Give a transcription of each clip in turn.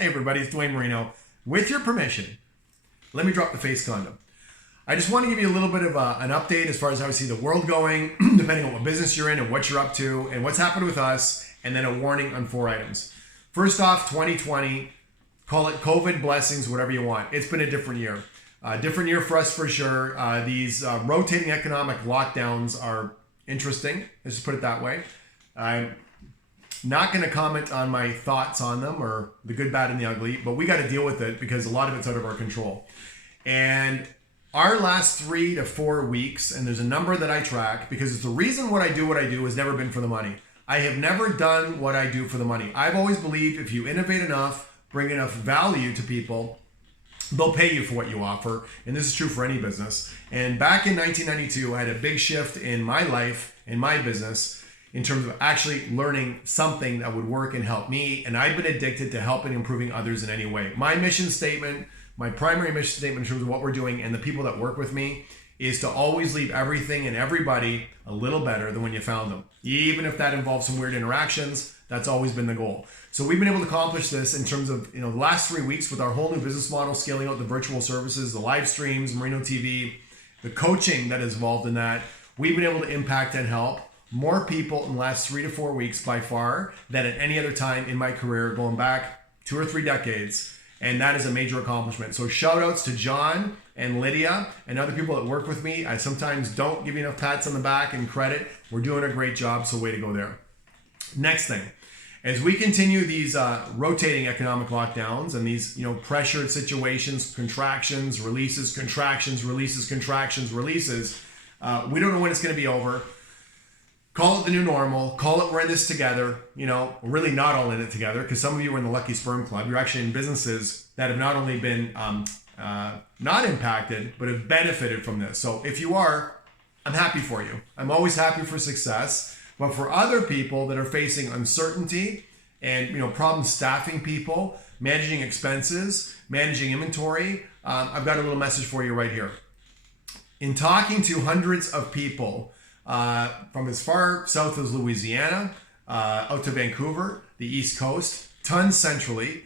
Hey everybody, it's Dwayne Marino. With your permission, let me drop the face condom. I just want to give you a little bit of an update as far as how I see the world going, depending on what business you're in and what you're up to and what's happened with us, and then a warning on 4 items. First off, 2020, call it COVID blessings, whatever you want. It's been a different year. Different year for us for sure. These rotating economic lockdowns are interesting. Let's just put it that way. I'm not going to comment on my thoughts on them or the good, bad, and the ugly, but we got to deal with it because a lot of it's out of our control. And our last 3 to 4 weeks, and there's a number that I track because it's the reason what I do has never been for the money. I have never done what I do for the money. I've always believed if you innovate enough, bring enough value to people, they'll pay you for what you offer. And this is true for any business. And back in 1992, I had a big shift in my life, in my business, in terms of actually learning something that would work and help me. And I've been addicted to helping and improving others in any way. My mission statement, my primary mission statement in terms of what we're doing and the people that work with me is to always leave everything and everybody a little better than when you found them. Even if that involves some weird interactions, that's always been the goal. So we've been able to accomplish this in terms of the last 3 weeks with our whole new business model, scaling out the virtual services, the live streams, Marino TV, the coaching that is involved in that. We've been able to impact and help more people in the last 3 to 4 weeks by far than at any other time in my career, going back 2 or 3 decades. And that is a major accomplishment. So shout outs to John and Lydia and other people that work with me. I sometimes don't give you enough pats on the back and credit. We're doing a great job, so way to go there. Next thing, as we continue these rotating economic lockdowns and these pressured situations, contractions, releases, contractions, releases, contractions, releases, we don't know when it's going to be over. Call it the new normal. Call it we're in this together. We're really not all in it together because some of you are in the Lucky Sperm Club. You're actually in businesses that have not only been not impacted, but have benefited from this. So if you are, I'm happy for you. I'm always happy for success. But for other people that are facing uncertainty and problems staffing people, managing expenses, managing inventory, I've got a little message for you right here. In talking to hundreds of people from as far south as Louisiana, out to Vancouver, the East Coast, tons centrally,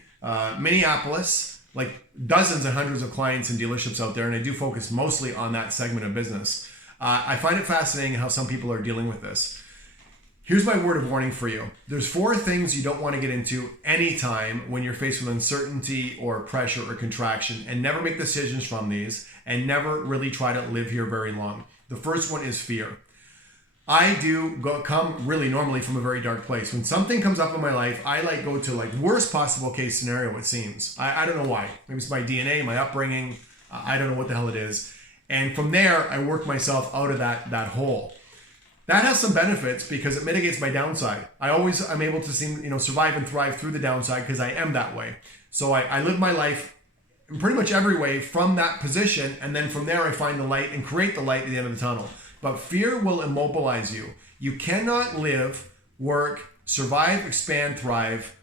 Minneapolis, like dozens and hundreds of clients and dealerships out there, and I do focus mostly on that segment of business. I find it fascinating how some people are dealing with this. Here's my word of warning for you. There's 4 things you don't want to get into anytime when you're faced with uncertainty or pressure or contraction, and never make decisions from these, and never really try to live here very long. The first one is fear. I do come really normally from a very dark place. When something comes up in my life, I go to worst possible case scenario, it seems. I don't know why. Maybe it's my DNA, my upbringing. I don't know what the hell it is. And from there, I work myself out of that hole. That has some benefits because it mitigates my downside. I'm able to survive and thrive through the downside because I am that way. So I live my life in pretty much every way from that position. And then from there, I find the light and create the light at the end of the tunnel. But fear will immobilize you. You cannot live, work, survive, expand, thrive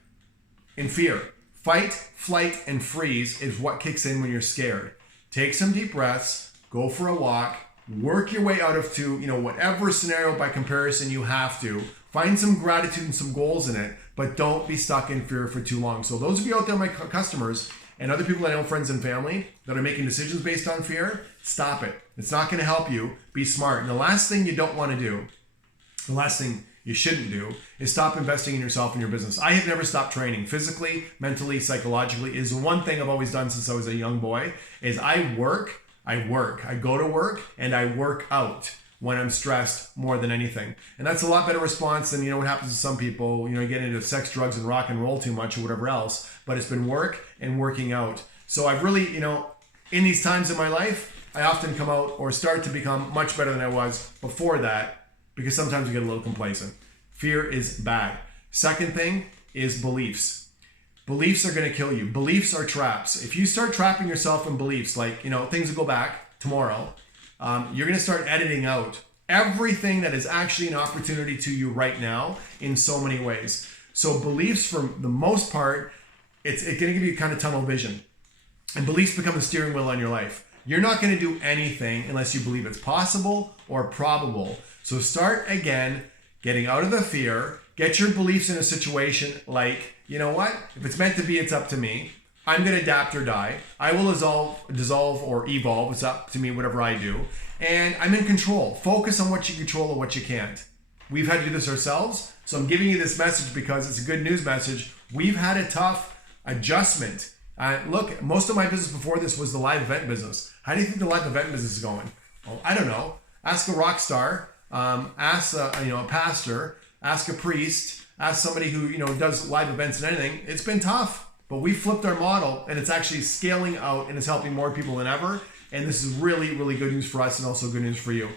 in fear. Fight, flight, and freeze is what kicks in when you're scared. Take some deep breaths, go for a walk, work your way out of whatever scenario by comparison you have to. Find some gratitude and some goals in it, but don't be stuck in fear for too long. So those of you out there, my customers, and other people I know, friends and family, that are making decisions based on fear, stop it. It's not going to help you. Be smart. And the last thing you don't want to do, the last thing you shouldn't do, is stop investing in yourself and your business. I have never stopped training physically, mentally, psychologically. Is one thing I've always done since I was a young boy, is I work. I go to work, and I work out when I'm stressed more than anything. And that's a lot better response than, what happens to some people, you get into sex, drugs, and rock and roll too much or whatever else. But it's been work and working out. So I've really, in these times in my life, I often come out or start to become much better than I was before that because sometimes you get a little complacent. Fear is bad. Second thing is beliefs. Beliefs are going to kill you. Beliefs are traps. If you start trapping yourself in beliefs like, things will go back tomorrow, you're going to start editing out everything that is actually an opportunity to you right now in so many ways. So beliefs, for the most part, it's going to give you kind of tunnel vision. And beliefs become the steering wheel on your life. You're not going to do anything unless you believe it's possible or probable. So start again, getting out of the fear, Get your beliefs in a situation like, you know what? If it's meant to be, it's up to me. I'm going to adapt or die. I will dissolve or evolve. It's up to me, whatever I do. And I'm in control. Focus on what you control and what you can't. We've had to do this ourselves. So I'm giving you this message because it's a good news message. We've had a tough adjustment. Look, most of my business before this was the live event business. How do you think the live event business is going? Well, I don't know. Ask a rock star. Ask a pastor. Ask a priest. Ask somebody who does live events and anything. It's been tough. But we flipped our model and it's actually scaling out and it's helping more people than ever. And this is really, really good news for us and also good news for you.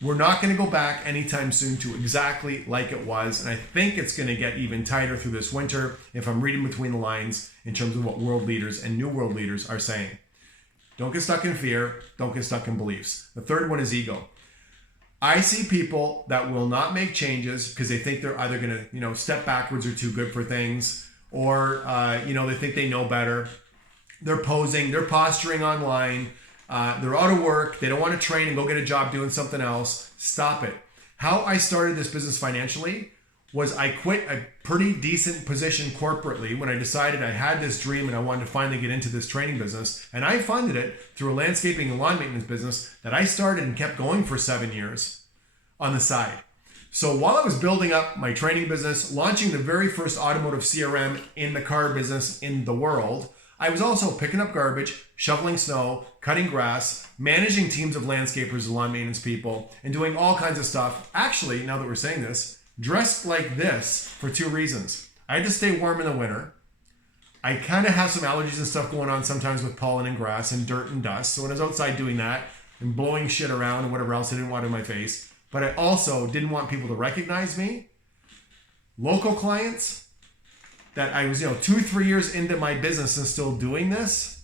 We're not going to go back anytime soon to exactly like it was. And I think it's going to get even tighter through this winter if I'm reading between the lines in terms of what world leaders and new world leaders are saying. Don't get stuck in fear. Don't get stuck in beliefs. The third one is ego. I see people that will not make changes because they think they're either going to, step backwards or too good for things, or, they think they know better. They're posing, they're posturing online. They're out of work. They don't want to train and go get a job doing something else. Stop it. How I started this business financially was I quit a pretty decent position corporately when I decided I had this dream and I wanted to finally get into this training business. And I funded it through a landscaping and lawn maintenance business that I started and kept going for 7 years on the side. So while I was building up my training business, launching the very first automotive CRM in the car business in the world, I was also picking up garbage, shoveling snow, cutting grass, managing teams of landscapers and lawn maintenance people, and doing all kinds of stuff. Actually, now that we're saying this, dressed like this for 2 reasons. I had to stay warm in the winter. I kind of have some allergies and stuff going on sometimes with pollen and grass and dirt and dust. So when I was outside doing that and blowing shit around and whatever else I didn't want in my face, but I also didn't want people to recognize me. Local clients, that I was, 2-3 years into my business and still doing this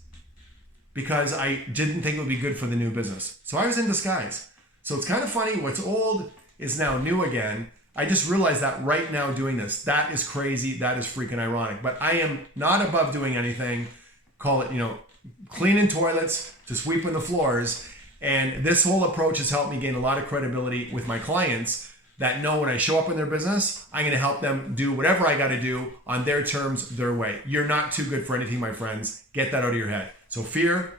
because I didn't think it would be good for the new business. So I was in disguise. So it's kind of funny. What's old is now new again. I just realized that right now doing this. That is crazy. That is freaking ironic. But I am not above doing anything. Call it, cleaning toilets to sweeping the floors. And this whole approach has helped me gain a lot of credibility with my clients that know when I show up in their business, I'm going to help them do whatever I got to do on their terms, their way. You're not too good for anything, my friends. Get that out of your head. So fear,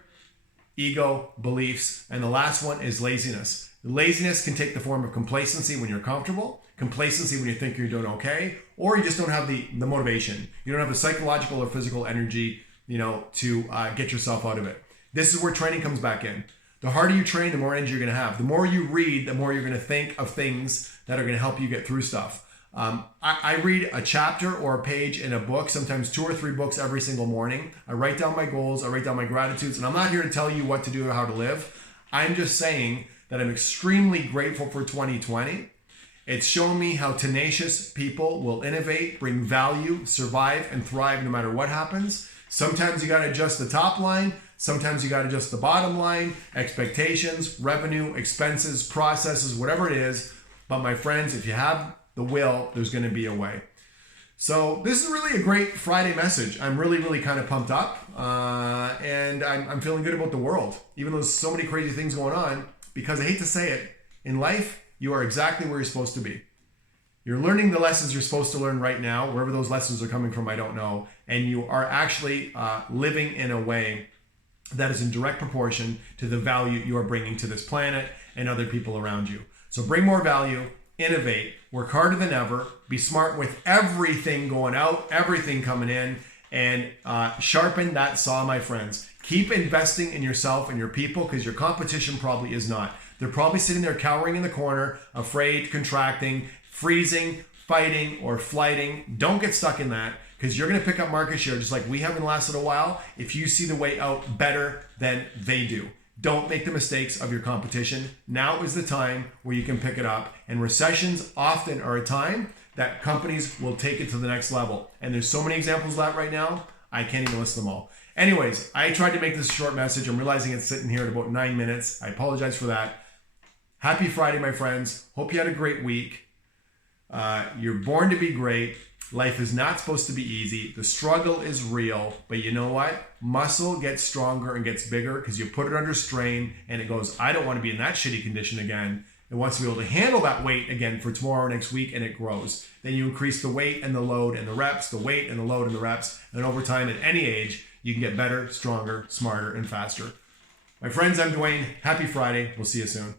ego, beliefs, and the last one is laziness. Laziness can take the form of complacency when you're comfortable, complacency when you think you're doing okay, or you just don't have the motivation. You don't have the psychological or physical energy, to get yourself out of it. This is where training comes back in. The harder you train, the more energy you're going to have. The more you read, the more you're going to think of things that are going to help you get through stuff. I read a chapter or a page in a book, sometimes 2 or 3 books every single morning. I write down my goals, I write down my gratitudes, and I'm not here to tell you what to do or how to live. I'm just saying that I'm extremely grateful for 2020. It's shown me how tenacious people will innovate, bring value, survive, and thrive no matter what happens. Sometimes you got to adjust the top line. Sometimes you got to adjust the bottom line, expectations, revenue, expenses, processes, whatever it is. But my friends, if you have the will, there's going to be a way. So this is really a great Friday message. I'm really, really kind of pumped up. And I'm feeling good about the world, even though there's so many crazy things going on, because I hate to say it, in life, you are exactly where you're supposed to be. You're learning the lessons you're supposed to learn right now. Wherever those lessons are coming from, I don't know. And you are actually living in a way that is in direct proportion to the value you are bringing to this planet and other people around you. So bring more value, innovate, work harder than ever, be smart with everything going out, everything coming in, and sharpen that saw, my friends. Keep investing in yourself and your people, because your competition probably is not. They're probably sitting there cowering in the corner, afraid, contracting, freezing, fighting, or flighting. Don't get stuck in that, because you're going to pick up market share just like we haven't lasted a while if you see the way out better than they do. Don't make the mistakes of your competition. Now is the time where you can pick it up. And recessions often are a time that companies will take it to the next level. And there's so many examples of that right now, I can't even list them all. Anyways, I tried to make this a short message. I'm realizing it's sitting here at about 9 minutes. I apologize for that. Happy Friday, my friends. Hope you had a great week. You're born to be great. Life is not supposed to be easy. The struggle is real, but you know what? Muscle gets stronger and gets bigger because you put it under strain and it goes, I don't want to be in that shitty condition again. It wants to be able to handle that weight again for tomorrow, next week, and it grows. Then you increase the weight and the load and the reps, the weight and the load and the reps. And over time, at any age, you can get better, stronger, smarter, and faster. My friends, I'm Dwayne. Happy Friday. We'll see you soon.